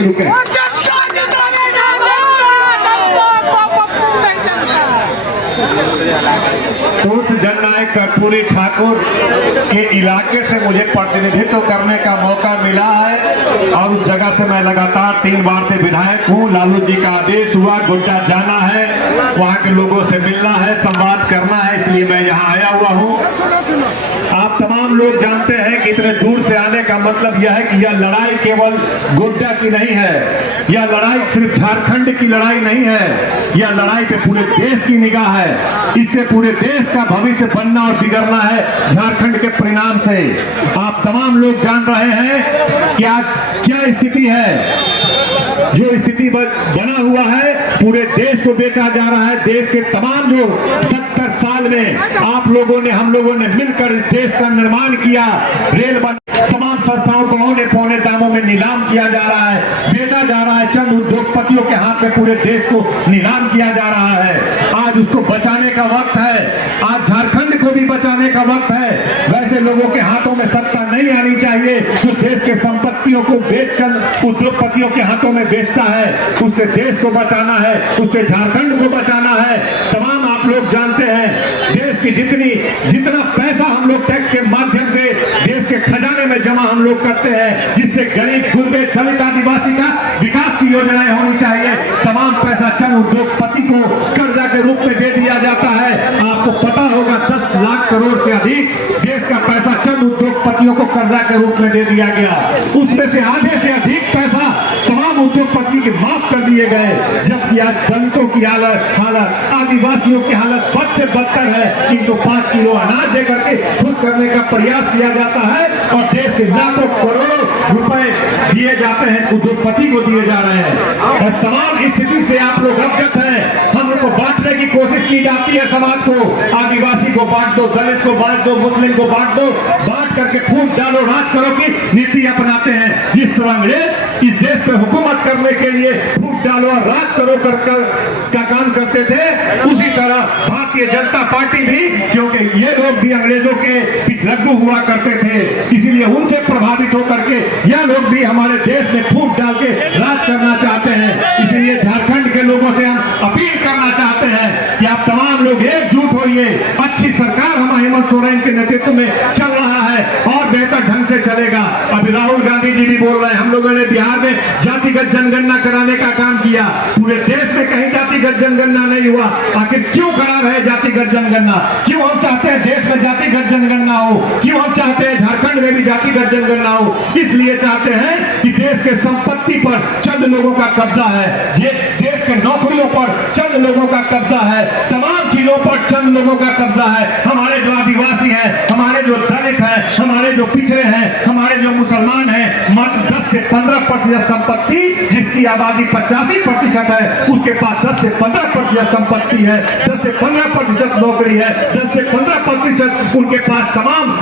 आगे रुके। तो उस जननायक कर्पूरी ठाकुर के इलाके से मुझे प्रतिनिधित्व करने का मौका मिला है और उस जगह से मैं लगातार 3 बार से विधायक हूँ। लालू जी का आदेश हुआ, गोड्डा जाना है, वहाँ के लोगों से मिलना है, संवाद करना है, इसलिए मैं यहाँ आया हुआ हूँ। आप तमाम लोग जानते हैं कि इतने दूर से आने का मतलब यह है कि यह लड़ाई केवल गोड्डा की नहीं है, यह लड़ाई सिर्फ झारखंड की लड़ाई नहीं है, यह लड़ाई पे पूरे देश की निगाह है। इससे पूरे देश का भविष्य बनना और बिगड़ना है झारखंड के परिणाम से। आप तमाम लोग जान रहे हैं कि आज क्या स्थिति है। जो स्थिति बना हुआ है, पूरे देश को बेचा जा रहा है। देश के तमाम जो 70 साल में आप लोगों ने, हम लोगों ने मिलकर इस देश का निर्माण किया, रेल तमाम संस्थाओं को औने पौने दामों में नीलाम किया जा रहा है, बेचा जा रहा है। चंद उद्योगपतियों के हाथ में पूरे देश को नीलाम किया जा रहा है। आज उसको बचाने का वक्त है, आज झारखंड को भी बचाने का वक्त है। वैसे लोगों के हाथों में सत्ता नहीं आनी चाहिए जो देश के संपत्तियों को बेच चंद उद्योगपतियों के हाथों में बेचता है। उससे देश को बचाना है, उससे झारखंड को बचाना है। तमाम आप लोग जानते हैं देश की जितना पैसा हम लोग टैक्स के माध्यम से देश के खजाने में जमा हम लोग करते हैं, जिससे गरीब गुरबे दलित आदिवासी का विकास की योजनाएं होनी चाहिए, तमाम पैसा चंद उद्योगपति को कर्जा के रूप में दे दिया जाता है। आपको पता होगा 10 लाख करोड़ से अधिक देश का पैसा चंद उद्योगपतियों को कर्जा के रूप में दे दिया गया। उसमें से आधे से अधिक पैसा तमाम उद्योगपति के माफ कर दिए गए, जबकि आज दलितों की हालत आदिवासियों की हालत बद से बदतर है। इनको 5 किलो अनाज देकर के खुश करने का प्रयास किया जाता है और देश के लाखों करोड़ों रुपए दिए जाते हैं, उद्योगपति को दिए जा रहे हैं। और तमाम स्थिति से आप लोग अवगत हैं। हम लोग को बांटने की कोशिश की जाती है समाज को, आदिवासी को बांट दो, दलित को बांट दो, मुस्लिम को बांट दो, बांट करके फूट डालो, राज करो की नीति अपनाते हैं। जिस तरह अंग्रेज इस देश पे हुकूमत करने के लिए फूट डालो और राज करो का काम करते थे, उसी तरह भारतीय जनता पार्टी भी, क्योंकि ये लोग भी अंग्रेजों के पिछलग्गू हुआ करते थे, इसीलिए उनसे प्रभावित होकर के यह लोग भी हमारे देश में फूट डाल के राज करना चाहते हैं। इसलिए झारखंड के लोगों से हम अपील करना चाहते हैं कि आप तमाम लोग एकजुट होइए। अच्छी सरकार हमारे हेमंत सोरेन के नेतृत्व में चल रहा है और बेहतर ढंग से चलेगा। अभी राहुल गांधी जी भी बोल रहे हैं, हम लोगों ने बिहार में जातिगत जनगणना कराने का काम किया, पूरे देश में कहीं जातिगत जनगणना नहीं हुआ। आखिर क्यों करा रहे जातिगत जनगणना? क्यों हम चाहते हैं देश में जातिगत जनगणना हो? क्यों हम चाहते हैं झारखंड में भी जातिगत जनगणना हो? इसलिए चाहते हैं कि देश के संपत्ति पर चंद लोगों का कब्जा है, देश के नौकरियों पर चंद लोगों का कब्जा है, तमाम चीजों पर चंद लोगों का कब्जा है। हमारे जो आदिवासी हैं, हमारे जो दलित हैं, हमारे जो पिछड़े हैं, हमारे जो मुसलमान हैं, मात्र 10 से 15% संपत्ति, जिसकी आबादी 85% है, उसके पास 10 से 15% संपत्ति है, 10 से 15% नौकरी है, 10 से 15% उनके पास तमाम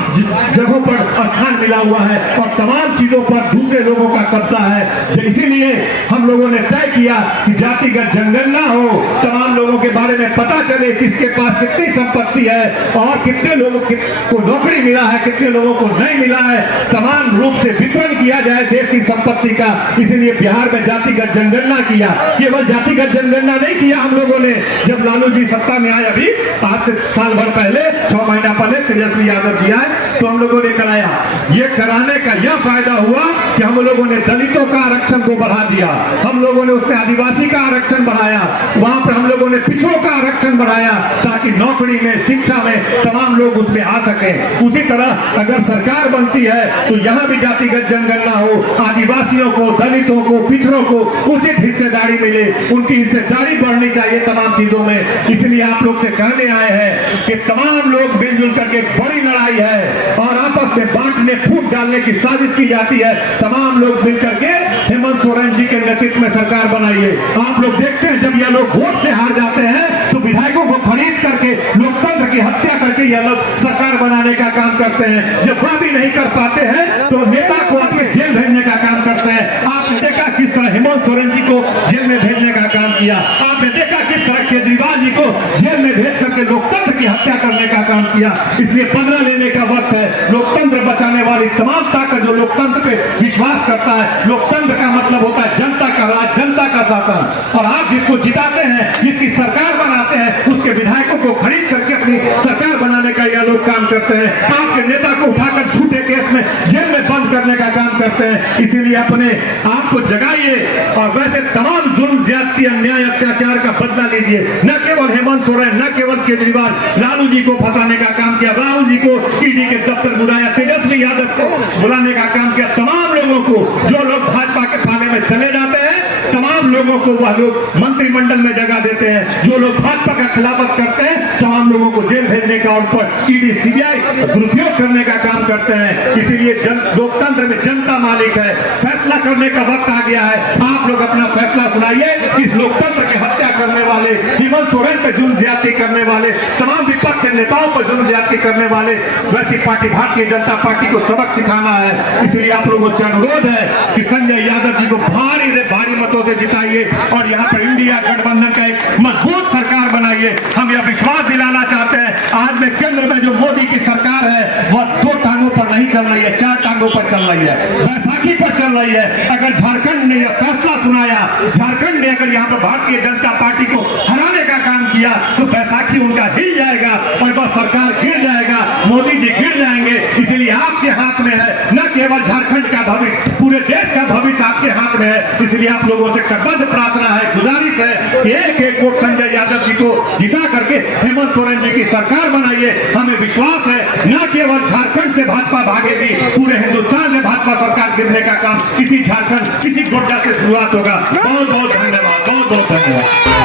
जगहों पर स्थान मिला हुआ है और तमाम चीजों पर दूसरे लोगों का कब्जा है। इसीलिए हम लोगों ने तय किया कि जातिगत जनगणना हो, तमाम लोगों के बारे में पता चले किसके पास कितनी संपत्ति है और कितने लोगों को नौकरी मिला है, कितने लोगों को नहीं मिला है, समान रूप से वितरण किया जाए देश की संपत्ति का। इसलिए बिहार में जातिगत जनगणना किया। केवल जातिगत जनगणना नहीं किया हम लोगों ने, जब लालू जी सत्ता में आए, अभी आज से साल भर पहले, 6 महीना पहले तेजस्वी यादव जी आए, तो हम लोगों ने कराया। ये कराने का यह फायदा हुआ कि हम लोगों ने दलितों का आरक्षण को बढ़ा दिया, हम लोगों ने उसमें आदिवासी का आरक्षण बढ़ाया, वहां पर हम लोगों ने पिछड़ों का आरक्षण बढ़ाया, ताकि नौकरी में, शिक्षा में तमाम लोग उसमें आ सके। उसी तरह अगर सरकार बनती है तो यहाँ भी जातिगत जनगणना हो, आदिवासियों को, दलितों को, पिछड़ों को उचित हिस्सेदारी मिले, उनकी हिस्सेदारी बढ़नी चाहिए तमाम चीजों में। इसलिए आप लोग से कहने आए हैं कि तमाम लोग मिलजुल करके बड़ी लड़ाई है और आपस में बांटने, फूट डालने की साजिश की जाती है। तमाम लोग मिलकर के हेमंत सोरेन जी के नेतृत्व में सरकार बनाइए। आप लोग देखते हैं जब ये लोग वोट से हार जाते हैं तो विधायकों को खरीद करके, लोकतंत्र की हत्या करके ये लोग सरकार बनाने का काम करते हैं। जब वह भी नहीं कर पाते हैं तो नेता को आपके जेल भेजने का काम करते हैं। आपने देखा किस तरह हेमंत सोरेन जी को जेल में भेजने का काम किया, आपने देखा किस तरह केजरीवाल जी को जेल में भेज करके लोकतंत्र की हत्या करने का काम किया। इसलिए बदला लेने का वक्त है। लोकतंत्र बचाने वाली तमाम ताकत जो लोकतंत्र पे विश्वास करता है, लोकतंत्र का मतलब होता है जनता राज, जनता का शासन। और आप जिसको जिताते हैं, जिसकी सरकार बनाते हैं, उसके विधायकों को खरीद करके अपनी सरकार बनाने का यह लोग काम करते हैं। आपके नेता को उठाकर झूठे केस में जेल में बंद करने का काम करते हैं। इसीलिए अपने आप को जगाइए और वैसे तमाम जुल्म, ज्यादती, अन्याय, अत्याचार का बदला लीजिए। न केवल हेमंत सोरेन, न केवल केजरीवाल, लालू जी को फंसाने का काम किया, राहुल जी को ईडी के दफ्तर बुलाया, तेजस्वी यादव को बुलाने का काम किया। तमाम लोगों को, जो लोग भाजपा के पाले में चले जाते हैं, तमाम लोगों को वह लोग मंत्रिमंडल में जगह देते हैं। जो लोग भाजपा का खिलाफत करते हैं, तमाम लोगों को जेल भेजने का, उन पर ईडी, सीबीआई दुरुपयोग करने का काम करते हैं। इसीलिए लोकतंत्र में जनता मालिक है, फैसला करने का वक्त आ गया है। आप लोग अपना फैसला सुनाइए। इस लोकतंत्र की हत्या करने वाले, हेमंत सोरेन पर जुल्म ज्यादती करने वाले, तमाम विपक्ष के नेताओं पर जुल्म ज्यादती करने वाले वैसी पार्टी, भारतीय जनता पार्टी को सबक सिखाना है। इसलिए आप लोगों से अनुरोध है कि संजय यादव जी को भारी से भारी मतों से जिताइए और यहाँ पर इंडिया गठबंधन का एक मजबूत सरकार बनाइए। हम यह विश्वास दिलाना चाहते हैं, आज में केंद्र में जो मोदी की सरकार है, वह 2 टांगों पर नहीं चल रही है, 4 टांगों पर चल रही है, बैसाखी पर चल रही है। अगर झारखंड ने यह फैसला सुनाया, झारखंड ने अगर यहाँ पर भारतीय जनता पार्टी को हराने का काम किया, तो बैसाखी उनका हिल जाएगा और वह सरकार गिर जाएगा, मोदी जी गिर जाएंगे। इसलिए आपके हाथ में है, न केवल झारखंड का भविष्य, पूरे देश का भविष्य आपके हाथ में है। इसलिए आप लोगों से करबद्ध प्रार्थना है, गुजारिश है कि एक वोट संजय यादव जी को जिता करके हेमंत सोरेन जी की सरकार बनाइए। हमें विश्वास है, न केवल झारखंड से भाजपा भागेगी, पूरे हिंदुस्तान में भाजपा सरकार गिरने का काम इसी झारखंड, इसी गोड्डा से शुरुआत होगा। बहुत बहुत धन्यवाद, बहुत बहुत धन्यवाद।